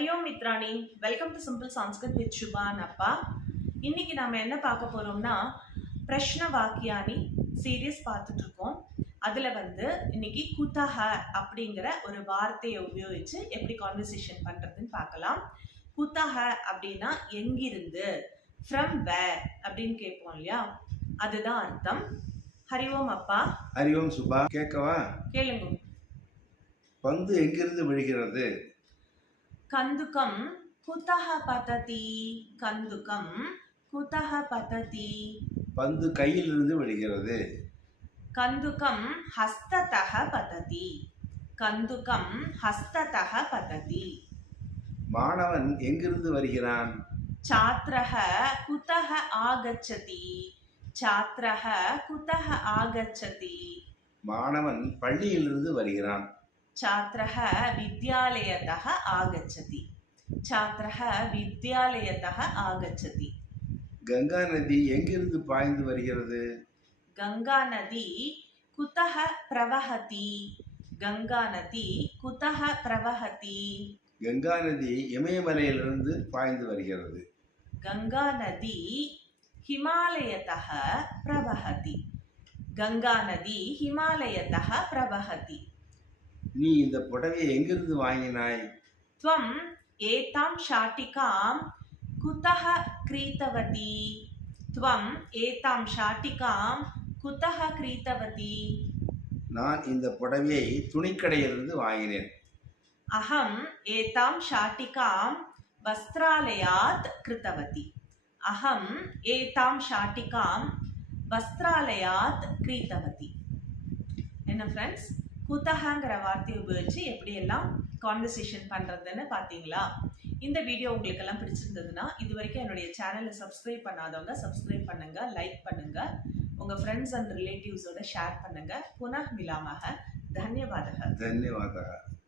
ஹரியோம் மித்ராணி, welcome to simple Sanskrit with Shubha அப்பா. இன்னைக்கு நாம என்ன பார்க்க போறோம்னா பிரஷ்ன வாக்கியானி சீரீஸ் பார்த்துட்டு இருக்கோம். அதுல இன்னைக்கு குதஹ அப்படிங்கிற ஒரு வார்த்தையை உபயோகிச்சு எப்படி கான்வர்சேஷன் பண்றதுன்னு பார்க்கலாம். குதஹ அப்படின்னா எங்கிருந்து, ஃப்ரம் வேர் அப்படின்னு கேட்போம் இல்லையா, அதுதான் அர்த்தம். ஹரிவோம் அப்பா. ஹரிவோம் சுபா. கேட்கவா? கேளுங்க. பந்து எங்கிருந்து விழுகிறது? கந்துகம் குதஹ பததி. கந்துகம் குதஹ பததி. பந்து கையிலிருந்து விழுகிறது. கந்துகம் ஹஸ்ததஹ பததி. கந்துகம் ஹஸ்ததஹ பததி. மாணவன் எங்கிருந்து வருகிறான்? சாத்ரஹ குதஹ ஆகச்சதி. சாத்ரஹ குதஹ ஆகச்சதி. மாணவன் பள்ளியிலிருந்து வருகிறான். छात्रः विद्यालयतः आगच्छति. छात्रः विद्यालयतः आगच्छति. गंगा नदी எங்கிருந்து பாய்ந்து வருகிறது? गंगा नदी कुतः प्रवहति. गंगा नदी कुतः प्रवहति. गंगा नदी இமயமலையிலிருந்து பாய்ந்து வருகிறது. गंगा नदी हिमालयतः प्रवहति. गंगा नदी हिमालयतः प्रवहति. நீ இந்த புடவையை எங்கிருந்து வாங்கினாய்? त्वं एतां शाटिकां कुतः क्रीतवती? त्वं एतां शाटिकां कुतः क्रीतवती? நான் இந்த புடவையை துணிக்கடையிலிருந்து வாங்கினேன். अहम् एतां शाटिकां वस्त्रालयात् कृतवती. अहम् एतां शाटिकां वस्त्रालयात् क्रीतवती. என்ன ஃப்ரெண்ட்ஸ், குதஹங்கிற வார்த்தையை உபயோகிச்சு எப்படி எல்லாம் கான்வர்சேஷன் பண்றதுன்னு பார்த்தீங்களா? இந்த வீடியோ உங்களுக்கு எல்லாம் பிடிச்சிருந்ததுன்னா இது வரைக்கும் என்னுடைய சேனலை சப்ஸ்கிரைப் பண்ணாதவங்க சப்ஸ்கிரைப் பண்ணுங்க, லைக் பண்ணுங்க, உங்க ஃப்ரெண்ட்ஸ் அண்ட் ரிலேட்டிவ்ஸோட ஷேர் பண்ணுங்க. புனः मिलामः. धन्यवादः. धन्यवादः.